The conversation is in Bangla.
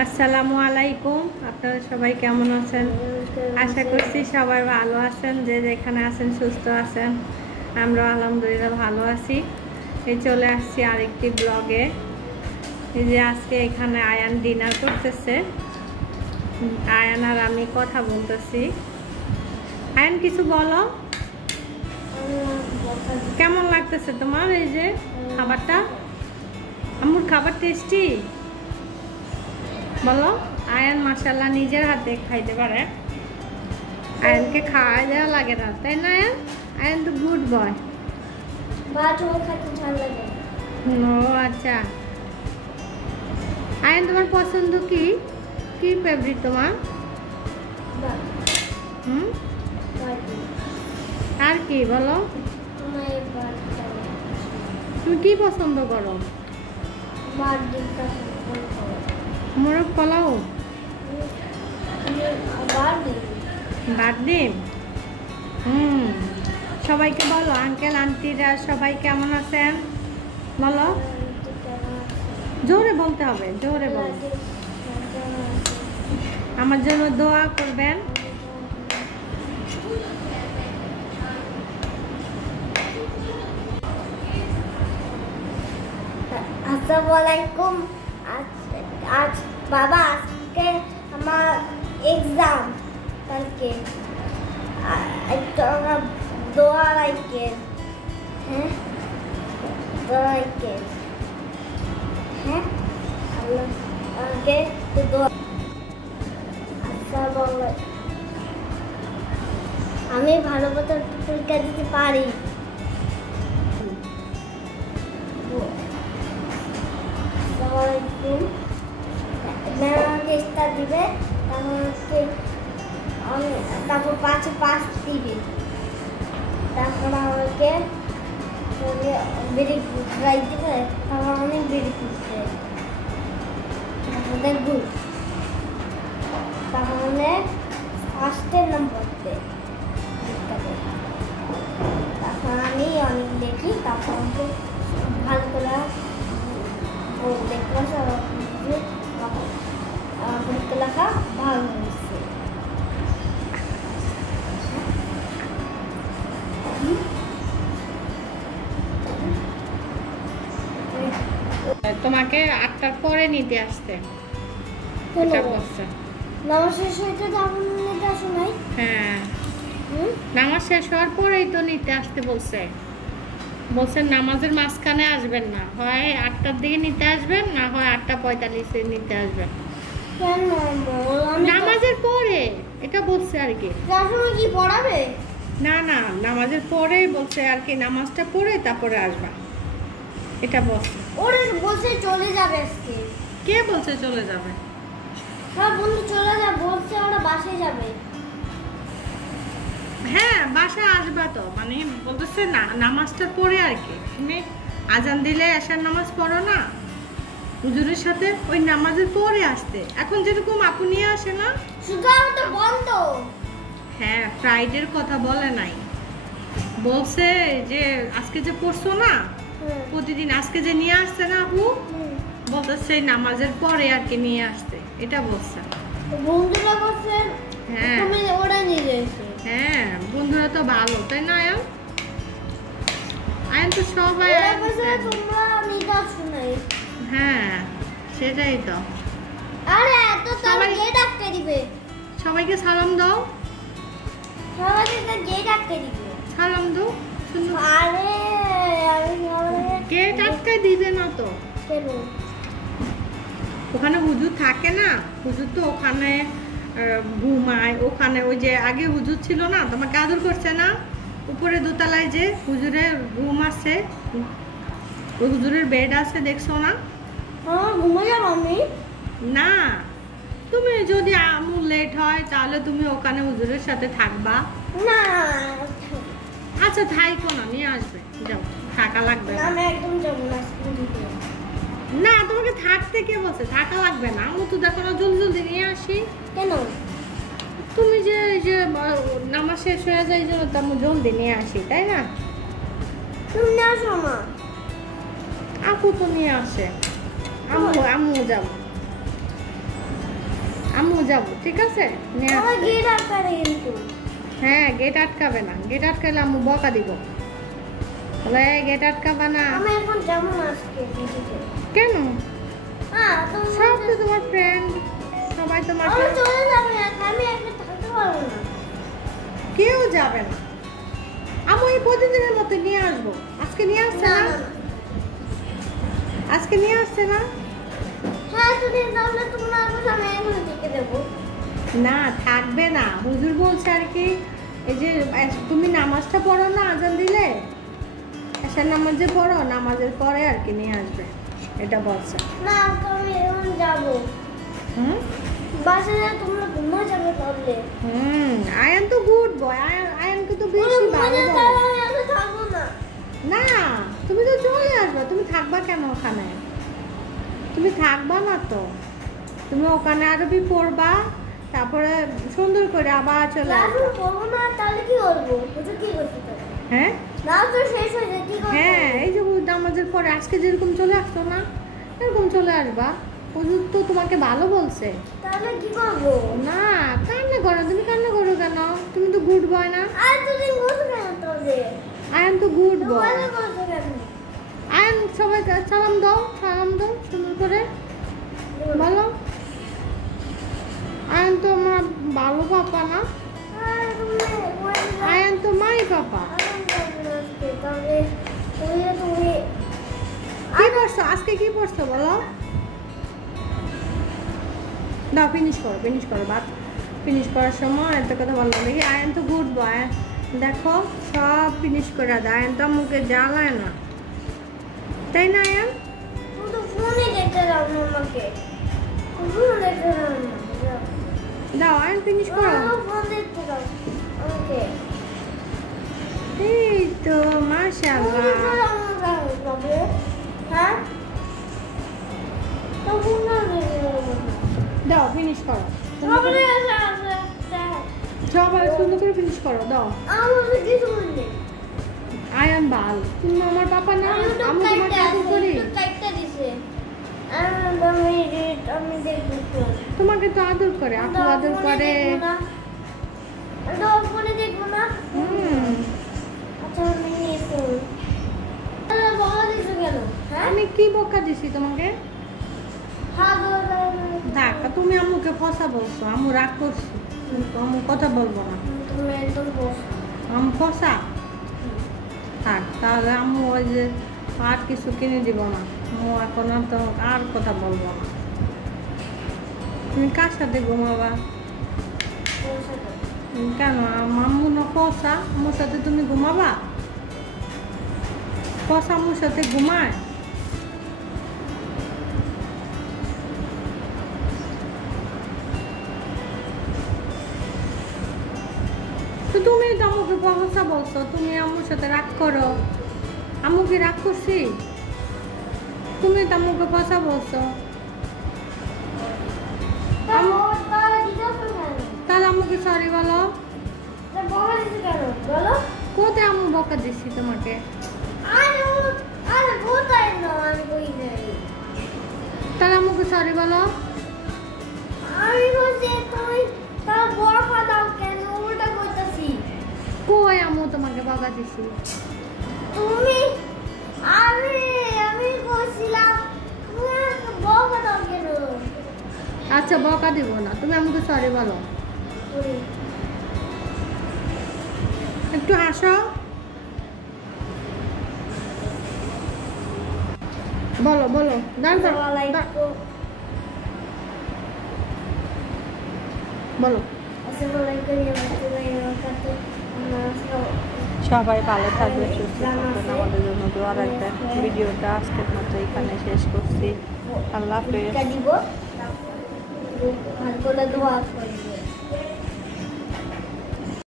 আসসালামু আলাইকুম। আপনারা সবাই কেমন আছেন? আশা করছি সবাই ভালো আছেন, যে যেখানে আছেন সুস্থ আছেন। আমরা আলহামদুলিল্লাহ ভালো আছি। এই চলে আসছি আরেকটি ব্লগে। এই যে আজকে এখানে আয়ান ডিনার করতেছে, আয়ান আর আমি কথা বলতেছি। আয়ান কিছু বলো, কেমন লাগতেছে তোমার এই যে খাবারটা? আম্মুর খাবার টেস্টি বলো। আয়ান মাশাআল্লাহ নিজের হাতে খাইতে পারে, আয়ানকে খাওয়াই দেওয়া লাগে না, তাই না আয়ান? আয়ান তো গুড বয়। ও আচ্ছা, আয়ান তোমার পছন্দ কি? কি ফেভারিট তোমার? আর কি বলো, তুমি কি পছন্দ করো? মোরগ পোলাও, বারডিম। সবাইকে বলো, আঙ্কেল আন্টিরা সবাই কেমন আছেন বলো। জোরে বলতে হবে, জোরে বলো। আমার জন্য দোয়া করবেন। আসসালামু আলাইকুম। আজ বাবা আজকে আমার এক্সাম, কালকে একটা দোয়া রাখে। হ্যাঁ দোয়া রাখে, হ্যাঁ আল্লাহ আগে তো দোয়া। আসসালামু আলাইকুম। আমি ভালো মতো পরীক্ষা দিতে পারি। টেস্টটা দিবে, তারপর পাঁচ দিবে, তারপর আমাকে বেড়ে ঘুরাই দিবে, তারপর আমি বেড়ে ঘুরতে দেখবো, তাহলে ফার্স্টের নম্বর দেয়। তারপর আমি অনেক দেখি, তারপর আমাকে ভালো করে দেখলাম পরীক্ষা লেখা ভালো হয়েছে। তোমাকে 8টার পরে নিতে আসতে বলছে। নামাজ শেষ হইতে তখন নিতে আসো নাই? হ্যাঁ, নামাজ শেষ হওয়ার পরেই তো নিতে আসতে বলছে। বলছেন নামাজের মাঝখানে আসবেন না, হয় 8টার দিকে নিতে আসবেন, না হয় 8:45-এ নিতে আসবেন। নামাজের পরে এটা বলছে আর কি। কি পড়াবে? না না, নামাজের পরে বলছে আর কি, নামাজটা পড়ে তারপরে আসবা, এটা বলছে। ওরা বলছে চলে যাবে আজকে। কে বলছে চলে যাবে? সব বন্ধু চলে যাবে বলছে, ওরা বাসায় যাবে। হ্যাঁ বাসায় আসবা তো, মানে বলতেছে না নামাজটা পড়ে আর কি। তুমি আজান দিলে এশার নামাজ পড়ো না হুজুরের সাথে, ওই নামাজের পরে আসতে। এখন যেরকম আপু নিয়ে আসে না, শুধু তো বন্ধ। হ্যাঁ ফ্রাইডের কথা বলে নাই, বলছে যে আজকে যে পড়ছো না প্রতিদিন, আজকে যে নিয়ে আসছে না আপু, বলতেছে নামাজের পরে আর কি নিয়ে আসতে, এটা বলছে। বন্ধুরা বলছে হ্যাঁ তুমি ওরা নিয়ে যাইছো। হ্যাঁ বন্ধুরা তো ভালো, তাই না আয়ান? আয়ান তো সবাই তোমরা নিতে আসো নাই। হ্যাঁ সেটাই তো। আরে এত তাহলে গেট আটকে দিবে। সবাইকে সালাম দাও, সবাইকে গেট আটকে দিবে। সালাম দাও। আরে গেট আটকে দিবে না তো, কেন? ওখানে হুজুর থাকে না, হুজুর তো ওখানে ঘুমায়। ওখানে ওই যে আগে হুজুর ছিল না, তোমাকে আদর করছে না, উপরে দোতলায় যে হুজুরের রুম আছে, ওই হুজুরের বেড আছে, দেখছো না? ঘুমে যাবো আমি না, তুমি যদি আমু লেট হয় তাহলে তুমি ওখানে হুজুরের সাথে থাকবা। না আচ্ছা থাইকো না, নিয়ে আসবে, যাও, থাকা লাগবে না। আমি একদম যাবো না না তোমাকে থাকতে কে বলছে? থাকা লাগবে না, আমি তো দেখো না জলদি জলদি নিয়ে আসি। কেন? তুমি যে নামাজ শেষ হয়ে যায় জন্য তো আমি জলদি নিয়ে আসি, তাই না? তুমি নিয়ে আসো না। আপু তো নিয়ে আসে, আম্মু যাব। আম্মু যাব, ঠিক আছে? নিয়ে আমার আসতে। গেট আটকাবে কিন্তু। হ্যাঁ, গেট আটকাবে না, গেট আটকালে আম্মু বকা দিব। বলে গেট আটকাবা না। আমি এখন যাবো না আজকে দিদিকে। কেন? তুমি সব তো তোমার ফ্রেন্ড, সবাই তোমার আমি friend। চলে যাবে না, আমি একা থাকতে পারবো না। কেউ যাবে না। আম্মু এই প্রতিদিনের মতো নিয়ে আসবো। আজকে নিয়ে আসছে না, না? না, না। আজকে নিয়ে আসছে না? হ্যাঁ, যদি তাহলে তোমরা আসো, আমি এখন থেকে দেবো। না, থাকবে না। হুজুর বলছে আর কি, এই যে তুমি নামাজটা পড়ো না, আজান দিলে এশার নামাজে পড়ো, নামাজের পরে আর কি নিয়ে আসবে, এটা বলছে। না, তো আমি এখন যাবো। হুম বাসায় তোমরা ঘুমা যাবে তাহলে। আয়ান তো গুড বয়, আয়ানকে তো বেশি ভালো বলে। আমি এখন থাকবো না। না, তুমি তো চলে আসবে। তুমি থাকবা কেন ওখানে? তুমি থাকবা না তো, তুমি ওখানে আরবি পড়বা, তারপরে সুন্দর করে আবার চলে ক্লাস আসবা। করবো না, তাহলে কি করবো? বুঝো কি করতে হবে? হ্যাঁ না তো শেষ হয়ে যায়, কি করবো? হ্যাঁ, এই যে নামাজের পরে আজকে যেরকম চলে আসতো না, এরকম চলে আসবা। হুজুর তো তোমাকে ভালো বলছে। তাহলে কি করবো? না, কান্না করো, তুমি কান্না করো কেন? তুমি তো গুড বয় না? আর তুমি বলছো কেন তাহলে? আয়ান তো গুড বয়। তোমাদের বলছো কেন? আয়ান সবাইকে সালাম দাও, সালাম দাও সুন্দর করে বলো। আয়ান তো আমার ভালো পাপা না? আর তুমি আয়ান তো মাই পাপা। তাহলে তুমি কি পড়ছো আজকে, কি পড়ছো বলো? দাও, ফিনিশ করো বাদ। ফিনিশ করার সময় একটা কথা বললাম দেখি। আয়ান তো গুড বয়, দেখো সব ফিনিশ করে দেয়। আয়ান তো মুখে জ্বালায় না, তাই না আয়ান? তুমি তো ফোনে দেখতে দাও না আমাকে। ফোনে দেখতে দাও না। দাও আয়ান ফিনিশ করো। ফোন দেখতে দাও আমাকে। এই তো মাশাআল্লাহ। হ্যাঁ, তো ফোন না দেখতে দাও। দাও ফিনিশ করো, তাহলে সবাই সুন্দর করে ফিনিশ করো, দাও। আমাকে কিছু বললে আয়ান বাল, তুমি আমার পাপা না? আমি তো আমি তোমাকে আদর করি। কাইটটা দিছে। আমি দেখবো। তোমাকে তো আদর করে, আপু আদর করে। ফোনে দেখবো না। হুম আচ্ছা, আমি নিয়েছি। বলা দিছো কেন? হ্যাঁ, আমি কি বকা দিছি তোমাকে? দেখ, তুমি আম্মুকে ফসা বলছো, আম্মু রাগ করছো, আম্মু কথা বলবো না। তুমি একদম বস। আম্মু ফসা থাক, তাহলে আম্মু ওই যে আর কিছু কিনে দিব না। আম্মু এখন আর তোমাকে আর কথা বলবো না। তুমি কার সাথে ঘুমাবা? কেন আম্মু না ফসা, আম্মুর সাথে তুমি ঘুমাবা? ফসা আম্মুর সাথে ঘুমায়? তো তুমি তো আমাকে ফসা বলছো, তুমি আম্মুর সাথে রাগ করো। আম্মু কি রাগ করছি? তুমি তো আম্মুকে ফসা বলছো। তাহলে আম্মুকে সরি বলো। কোথায় আম্মু বকা দিচ্ছি তোমাকে? তাহলে আম্মুকে সরি বলো। কই আম্মু তোমাকে বকা দিচ্ছি? আচ্ছা বকা দিব না, তুমি আমাকে সরি বলো। একটু হাসো, বলো বলো। বলো। সবাই ভালো থাকবে, সুস্থ থাকবেন, আমাদের জন্য দোয়া রাখবেন। ভিডিওটা আজকের মতো এখানে শেষ করছি। আল্লাহ হাফেজ। দিব ভালো করে দোয়া করবে।